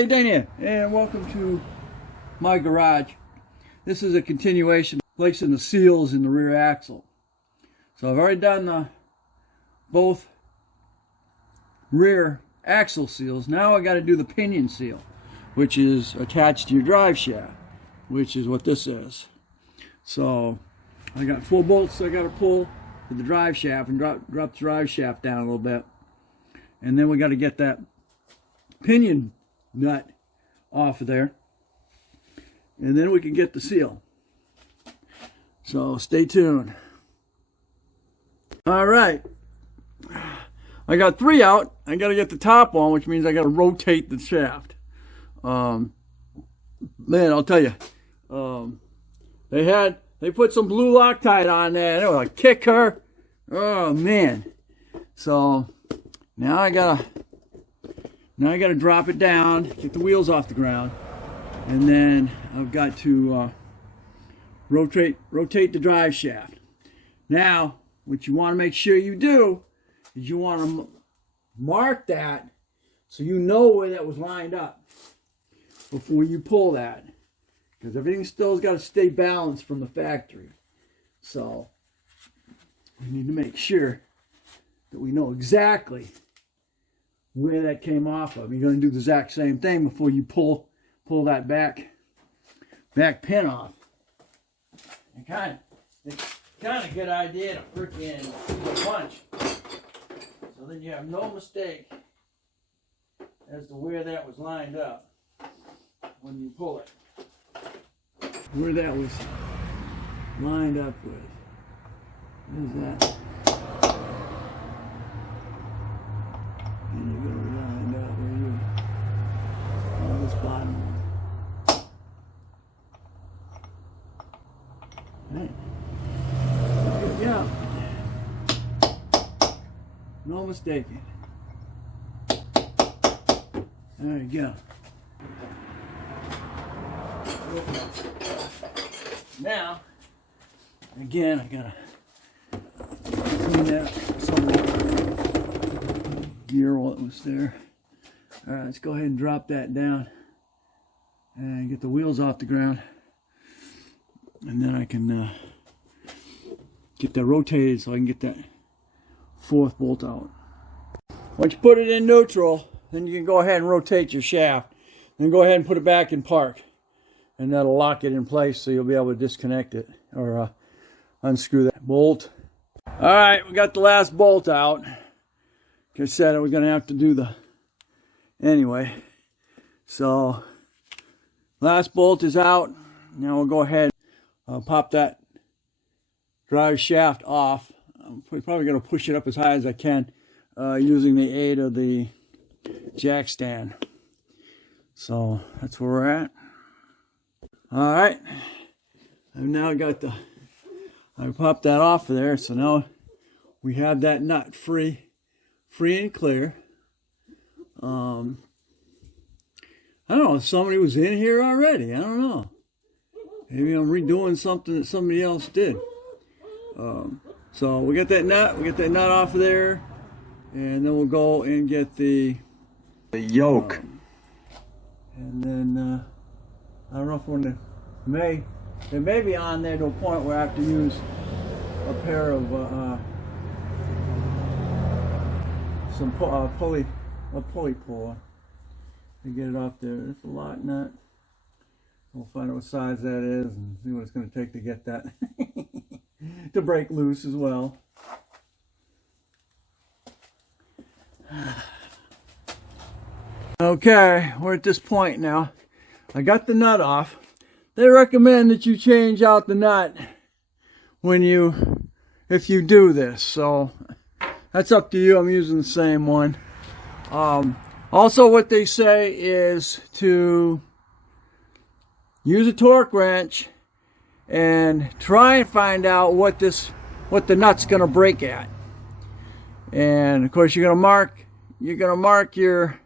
Hey, Dane here, and welcome to my garage. This is a continuation of placing the seals in the rear axle. So I've already done both rear axle seals. Now I got to do the pinion seal, which is attached to your drive shaft, which is what this is. So I got 4 bolts I got to pull to the drive shaft and drop the drive shaft down a little bit, and then we got to get that pinion nut off of there, and then we can get the seal. So stay tuned. All right, I got 3 out. I got to get the top on, which means I got to rotate the shaft. Man, I'll tell you, they put some blue Loctite on there. They were like kicker. Oh man! So now I gotta drop it down, get the wheels off the ground, and then I've got to rotate the drive shaft. Now, what you want to make sure you do is you want to mark that so you know where that was lined up before you pull that, because everything still has got to stay balanced from the factory. So we need to make sure that we know exactly where that came off of. You're going to do the exact same thing before you pull that back pin off. It's kind of a good idea to freaking do a bunch, so then you have no mistake as to where that was lined up when you pull it. Where that was lined up with. What is that? And you're going to be lined up where you on this bottom one. Right. Good job. No mistaking. There you go. Now, again, I gotta clean that some of that gear while it was there. All right, let's go ahead and drop that down and get the wheels off the ground, and then I can get that rotated so I can get that 4th bolt out. Once you put it in neutral, then you can go ahead and rotate your shaft, then go ahead and put it back in park, and that'll lock it in place so you'll be able to disconnect it or unscrew that bolt. All right, we got the last bolt out. Like I said, I was going to have to do the anyway. So last bolt is out. Now we'll go ahead and pop that drive shaft off. I'm probably going to push it up as high as I can using the aid of the jack stand. So that's where we're at. All right, I've now got I popped that off of there, so now we have that nut free and clear. I don't know if somebody was in here already. I don't know. Maybe I'm redoing something that somebody else did. So we got that nut. We get that nut off of there, and then we'll go and get the yoke. And then I don't know if it may be on there to a point where I have to use a pair of some pulley puller to get it off there. It's a lock nut. We'll find out what size that is and see what it's going to take to get that to break loose as well. Okay, we're at this point now. I got the nut off. They recommend that you change out the nut if you do this. So that's up to you. I'm using the same one. Also, what they say is to use a torque wrench and try and find out what the nut's going to break at. And of course, you're going to mark your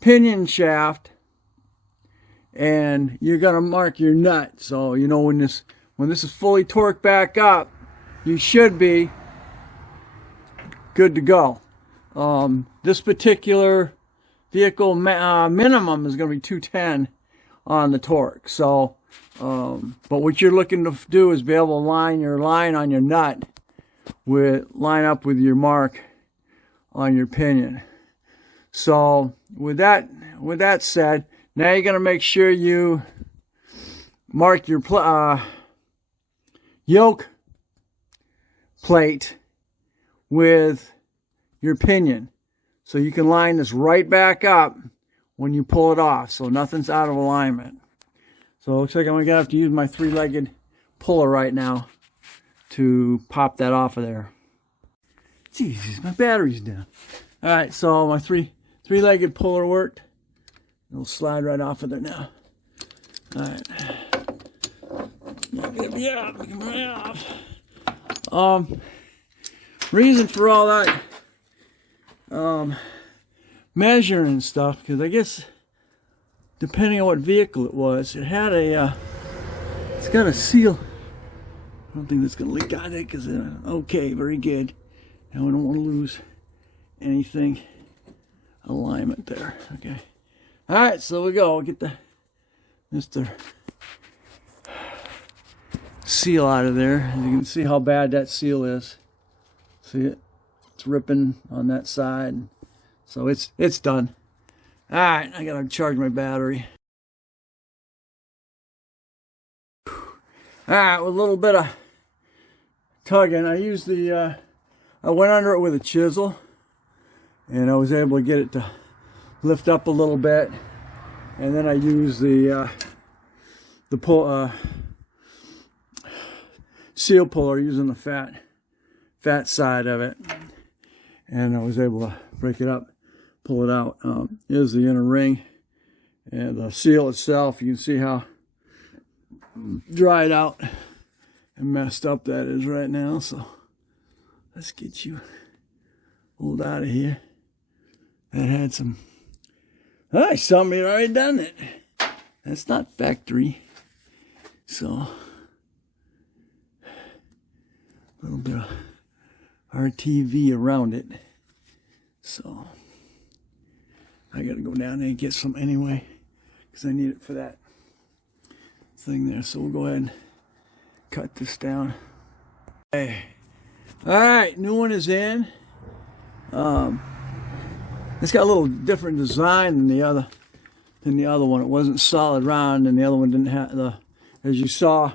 pinion shaft, and you're going to mark your nut. So you know when this is fully torqued back up, you should be good to go. This particular vehicle minimum is going to be 210 on the torque. So, but what you're looking to do is be able to line your line on your nut line up with your mark on your pinion. So with that said, now you're going to make sure you mark your yoke plate with your pinion, so you can line this right back up when you pull it off, so nothing's out of alignment. So it looks like I'm going to have to use my three-legged puller right now to pop that off of there. Jesus, my battery's down. All right, so my three-legged puller worked. It'll slide right off of there now. All right. Yeah, right off. Reason for all that measuring and stuff, because I guess depending on what vehicle it was, it had it's got a seal. I don't think that's gonna leak out of it, because okay, very good. Now I don't want to lose anything alignment there. Okay. All right, so we go. We'll get the Mr. seal out of there. You can see how bad that seal is. See it? It's ripping on that side. So it's done. All right, I gotta charge my battery. All right, with a little bit of tugging, I used I went under it with a chisel, and I was able to get it to lift up a little bit, and then I used the seal puller using the fat side of it, and I was able to break it up, pull it out. Here's the inner ring, and the seal itself. You can see how dried out and messed up that is right now. So let's get you pulled out of here. That had some. Somebody had already done it. That's not factory. So a little bit of RTV around it. So I gotta go down there and get some anyway, because I need it for that thing there. So we'll go ahead and cut this down. Okay. All right, new one is in. It's got a little different design than the other one. It wasn't solid round, and the other one didn't have as you saw,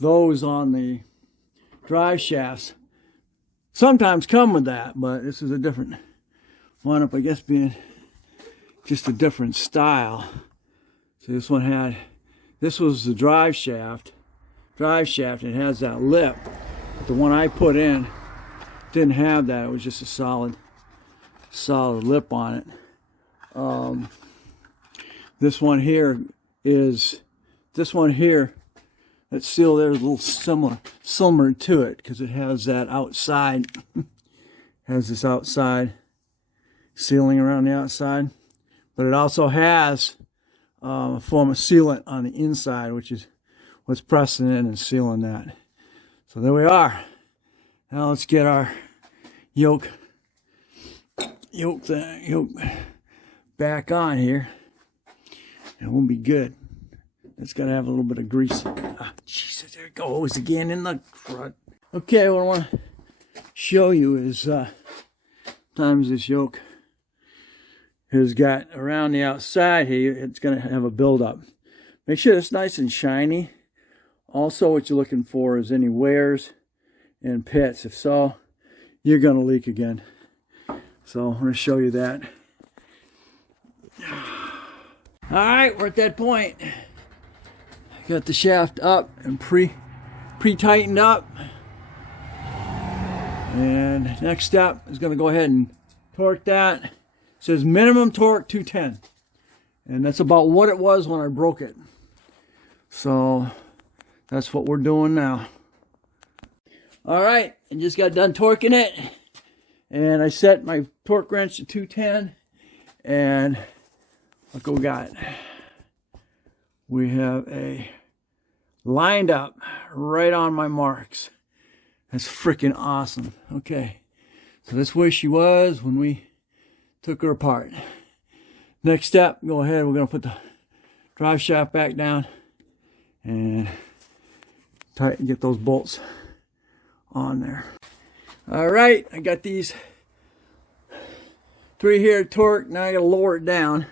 those on the drive shafts sometimes come with that, but this is a different one up, I guess, being just a different style. So this was the drive shaft. It has that lip. But the one I put in didn't have that. It was just a solid lip on it. This one here, that seal there is a little similar to it, because it has that outside, has this outside sealing around the outside, but it also has a form of sealant on the inside, which is what's pressing in and sealing that. So there we are. Now let's get our yoke back on here, and we'll be good. It's got to have a little bit of grease. Jesus, there it goes again in the crud. Okay, what I want to show you is sometimes this yoke has got around the outside here, it's going to have a buildup. Make sure it's nice and shiny. Also, what you're looking for is any wears and pits. If so, you're going to leak again. So I'm going to show you that. All right, we're at that point. Got the shaft up and pre-tightened up. And next step is going to go ahead and torque that. It says minimum torque 210. And that's about what it was when I broke it. So that's what we're doing now. All right, and just got done torquing it. And I set my torque wrench to 210. And look what we got. We have a lined up right on my marks. That's freaking awesome. Okay, so that's where she was when we took her apart. Next step, go ahead, we're going to put the drive shaft back down and get those bolts on there. All right, I got these 3 here torque. Now I got to lower it down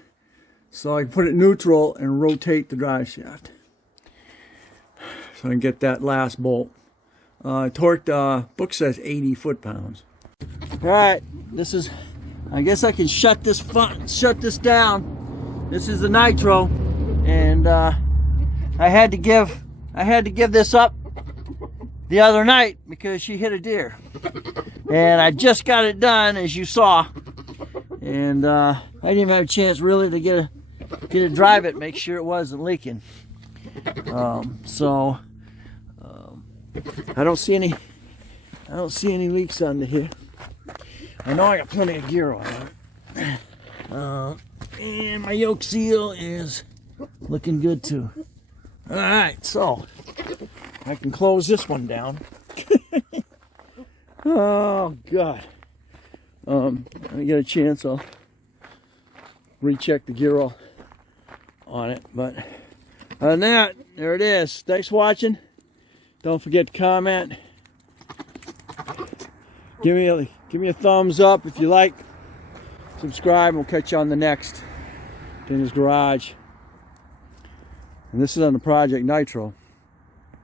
so I can put it neutral and rotate the drive shaft so I can get that last bolt. Torqued, book says 80 foot-pounds. All right, this is, I guess I can shut this down. This is the Nitro, and I had to give this up the other night because she hit a deer, and I just got it done, as you saw, and I didn't even have a chance really to get it drive it, make sure it wasn't leaking. So I don't see any leaks under here. I know I got plenty of gear on it. And my yoke seal is looking good too. All right, so I can close this one down. Oh God. When I get a chance, I'll recheck the gear oil on it. But other than that, there it is. Thanks for watching. Don't forget to comment. Give me a thumbs up if you like. Subscribe, and we'll catch you on the next Dinner's Garage. And this is on the Project Nitro.